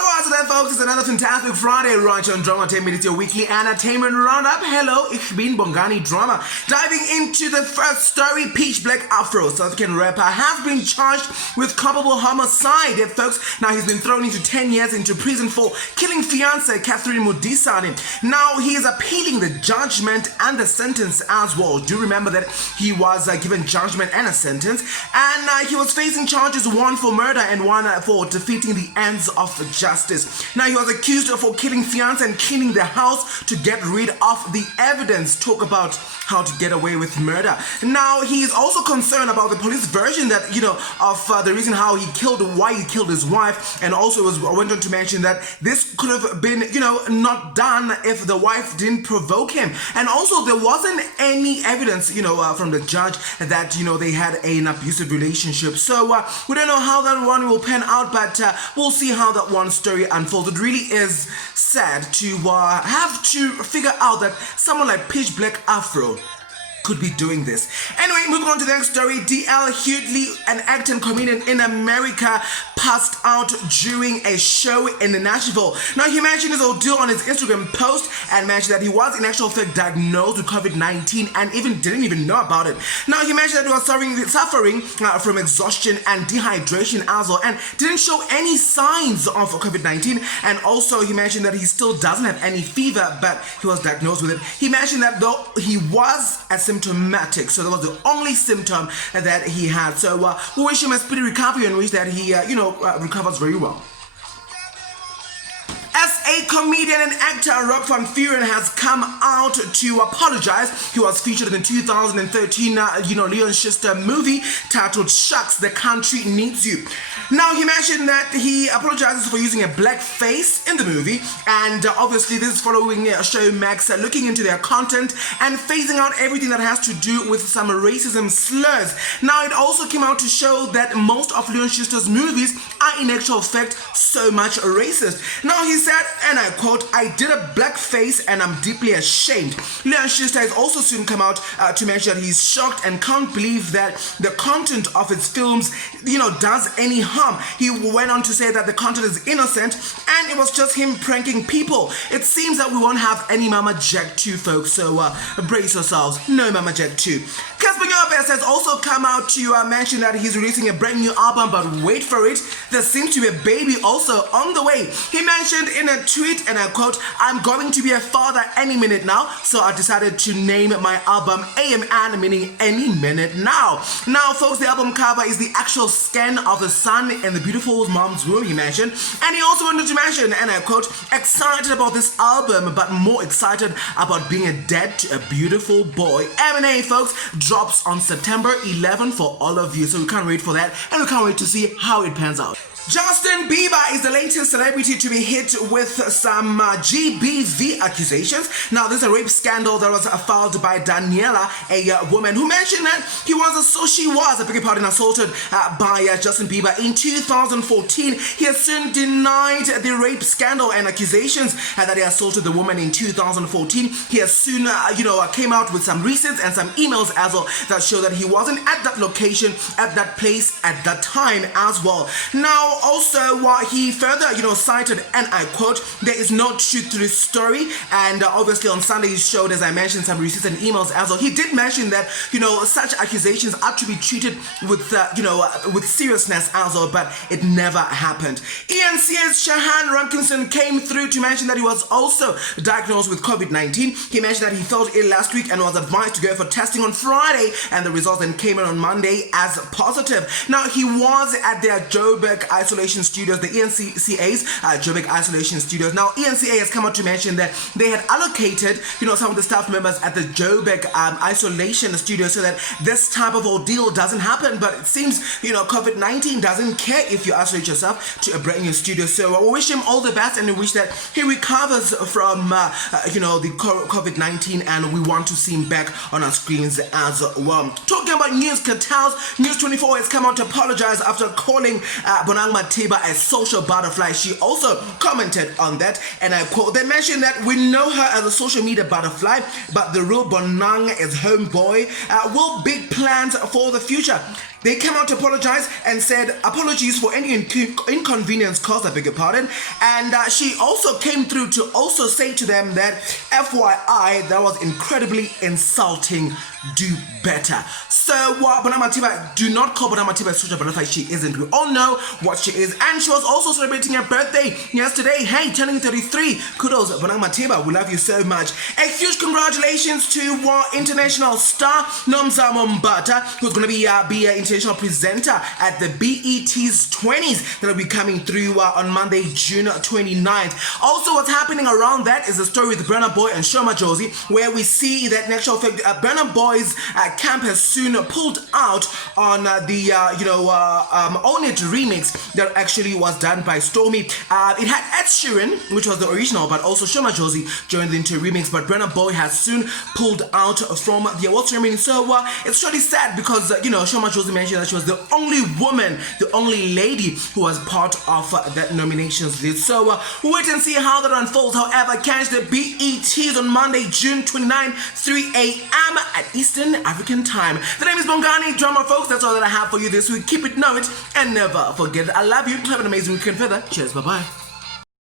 Hello out there, folks. It's another fantastic Friday right on Dramatainment. It's your weekly entertainment roundup. Hello, ich bin Bongani Drama. Diving into the first story, Peach Black Afro, South African rapper, has been charged with culpable homicide, folks. Now, he's been thrown into 10 years into prison for killing fiancée Catherine Modisani. Now, he is appealing the judgment and the sentence as well. Do remember that he was given judgment and a sentence, and he was facing charges, one for murder and one for defeating the ends of justice. Now, he was accused of killing fiancé and cleaning the house to get rid of the evidence. Talk about how to get away with murder. Now, he is also concerned about the police version that, of the reason why he killed his wife, and also went on to mention that this could have been, not done if the wife didn't provoke him. And also, there wasn't any evidence, from the judge that, they had an abusive relationship. So, we don't know how that one will pan out, but we'll see how that one story unfolds. It really is sad to have to figure out that someone like Peach Black Afro could be doing this. Anyway, moving on to the next story. D.L. Hughley, an actor and comedian in America, passed out during a show in Nashville. Now, he mentioned his ordeal on his Instagram post and mentioned that he was in actual fact diagnosed with COVID-19 and didn't even know about it. Now, he mentioned that he was suffering from exhaustion and dehydration as well, and didn't show any signs of COVID-19. And also, he mentioned that he still doesn't have any fever, but he was diagnosed with it. He mentioned that though he was asymptomatic, so that was the only symptom that he had. So we wish him a speedy recovery and wish that he, recovers very well. As a comedian and actor, Rob Van Vuren has come out to apologize. He was featured in the 2013, Leon Schuster movie titled Shucks, The Country Needs You. Now, he mentioned that he apologizes for using a black face in the movie, and obviously this is following Showmax looking into their content and phasing out everything that has to do with some racism slurs. Now, it also came out to show that most of Leon Schuster's movies are in actual fact so much racist. Now, he said, and I quote, "I did a blackface and I'm deeply ashamed." Leon Schuster has also soon come out to mention that he's shocked and can't believe that the content of his films, does any harm. He went on to say that the content is innocent and it was just him pranking people. It seems that we won't have any Mama Jack 2, folks, so brace yourselves. No Mama Jack 2. Casper Nyovest has also come out to mention that he's releasing a brand new album, but wait for it, there seems to be a baby also on the way. He mentioned in a tweet, and I quote, "I'm going to be a father any minute now, so I decided to name my album AMN, meaning any minute now." Now, folks, the album cover is the actual scan of the sun in the beautiful mom's womb, he mentioned. And he also wanted to mention, and I quote, "Excited about this album, but more excited about being a dad to a beautiful boy." M&A, folks, drops on September 11 for all of you, so we can't wait for that, and we can't wait to see how it pans out. Justin Bieber is the latest celebrity to be hit with some GBV accusations. Now, this is a rape scandal that was filed by Daniela, a woman who mentioned that she was assaulted by Justin Bieber in 2014. He has soon denied the rape scandal and accusations that he assaulted the woman in 2014. He has soon, came out with some receipts and some emails as well that show that he wasn't at that location, at that place, at that time as well. Now, also, he further, cited, and I quote, "There is no truth to this story." And obviously on Sunday he showed, as I mentioned, some receipts and emails as well. He did mention that, such accusations are to be treated with, with seriousness as well, but it never happened. ENC's Shahan Rankinson came through to mention that he was also diagnosed with COVID-19. He mentioned that he felt ill last week and was advised to go for testing on Friday, and the results then came in on Monday as positive. Now, he was at their Joburg Isolation Studios, the ENCA's Joburg Isolation Studios. Now, ENCA has come out to mention that they had allocated, some of the staff members at the Joburg Isolation Studios so that this type of ordeal doesn't happen. But it seems, COVID-19 doesn't care if you isolate yourself to a brand new studio. So we wish him all the best, and we wish that he recovers from, the COVID-19, and we want to see him back on our screens as well. Talking about news cartels, News 24 has come out to apologize after calling Bonang Matiba a social butterfly. She also commented on that, and I quote, "They mentioned that we know her as a social media butterfly, but the real Bonang is homeboy. Will big plans for the future." They came out to apologize and said apologies for any inconvenience caused, I beg your pardon. And she also came through to also say to them that FYI, that was incredibly insulting. Do better. So Dramatiba, do not call Dramatiba such a butterfly. She isn't. We all know what she is. And she was also celebrating her birthday yesterday. Hey, turning 33. Kudos, Dramatiba. We love you so much. A huge congratulations to international star Nomza Mombata, who's going to be an international presenter at the BET's 20s that will be coming through on Monday, June 29th. Also, what's happening around that is the story with Burna Boy and Shoma Josie, where we see that in actual fact, Burna Boy's camp has soon pulled out on the Own It remix that actually was done by Stormy. It had Ed Sheeran, which was the original, but also Shoma Josie joined into remix, but Burna Boy has soon pulled out from the awards ceremony. So it's really sad because Shoma Josie mentioned that she was the only woman, the only lady who was part of that nominations list. So wait and see how that unfolds. However, catch the BETs on Monday, June 29, 3 a.m. at Eastern African time. The name is Bongani Drama, folks. That's all that I have for you this week. Keep it, know it, and never forget it. I love you. Have an amazing weekend further. Cheers. Bye-bye.